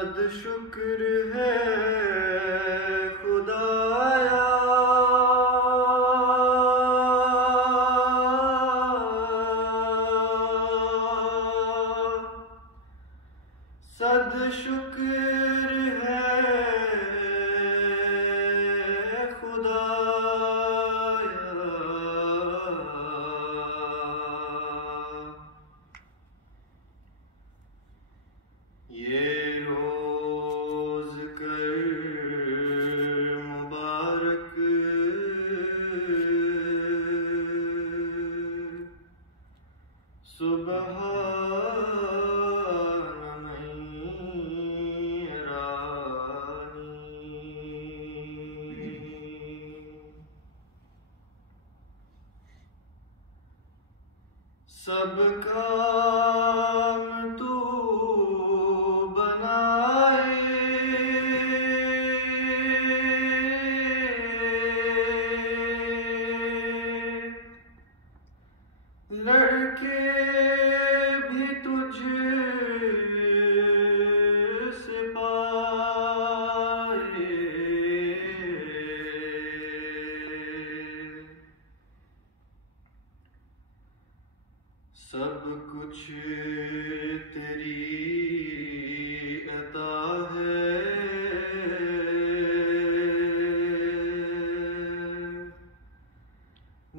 सद शुक्र है खुदाया, सद शुक्र है खुदाया। ये रोज कर मुबारक, सुबहान मैरानी। सब काम तू लड़के भी तुझ से पाए, सब कुछ तेरी अता है।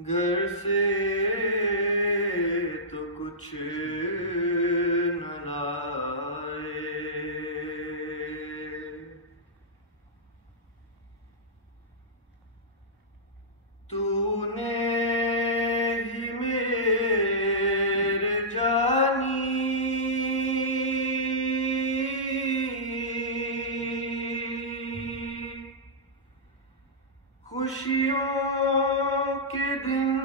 घर से तो कुछ न लाए, तूने ही मेरे जानी खुशियों के दिन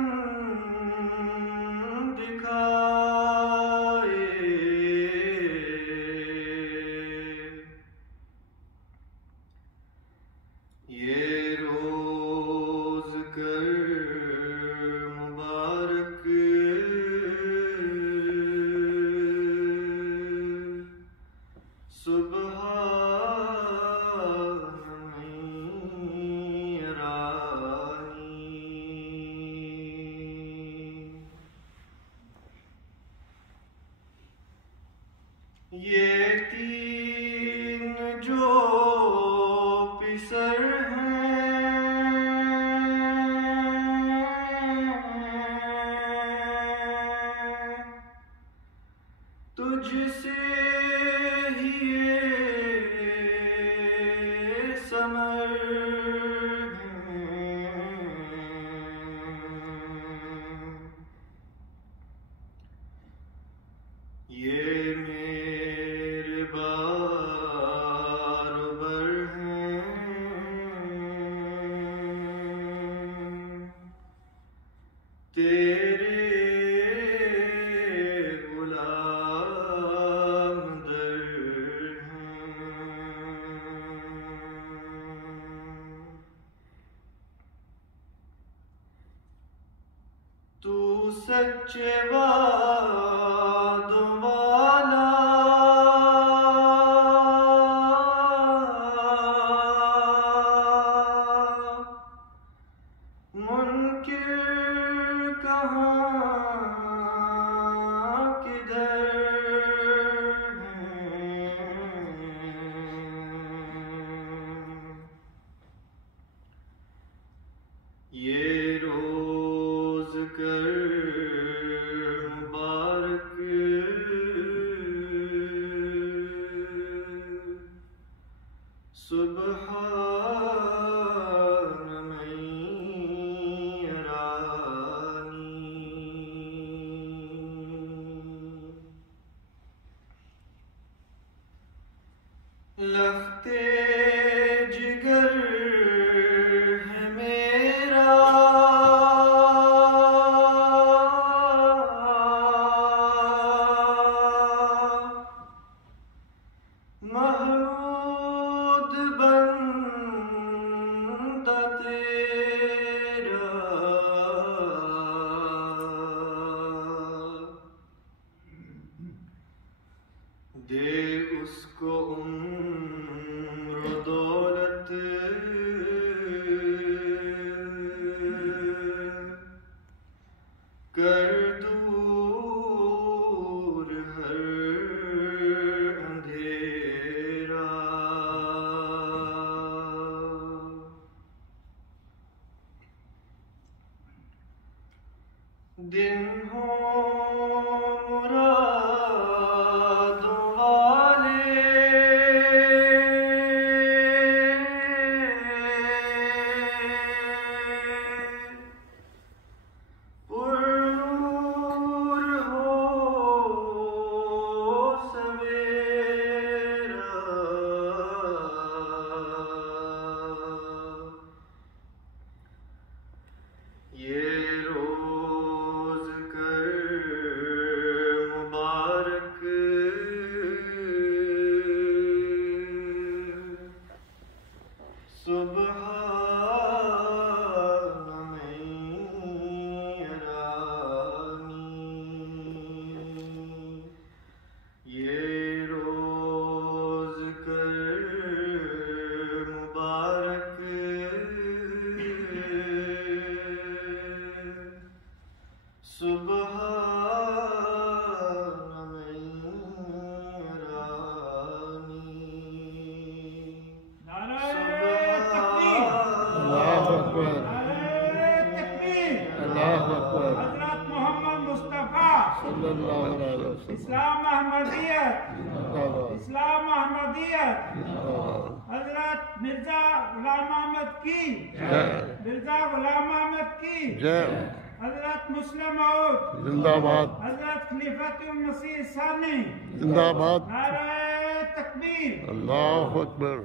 दिखाए। ये रोज कर मुबारक, सुबहान मैरानी। ये तीन जो पिसर हैं, तुझसे ही ये समर हैं। ये मेरे बारोबर हैं, तेरे गुलाम दर हैं। तू सच्चे वादों वाला, मुनकिर कहाँ किधर हैं। ये रोज कर दे उसको उम्र दौलत, कर दूर हर अंधेरा। दिन हो मुरादों वाले, पुरनूर हो सवेरा। ये रोज कर मुबारक, सुबह ये रोज कर मुबारक, सुबह हज़रत मोहम्मद मुस्तफ़ा इस्लाम अहमदियत, इस्लाम अहमदियत। हज़रत मिर्जा गुलाम अहमद की, मिर्जा गुलाम अहमद की जय। हज़रत मुस्लिम मौद जिंदाबाद। हज़रत खलीफतुल मसीह सानी जिंदाबाद। नारे तकबीर, अल्लाहु अकबर।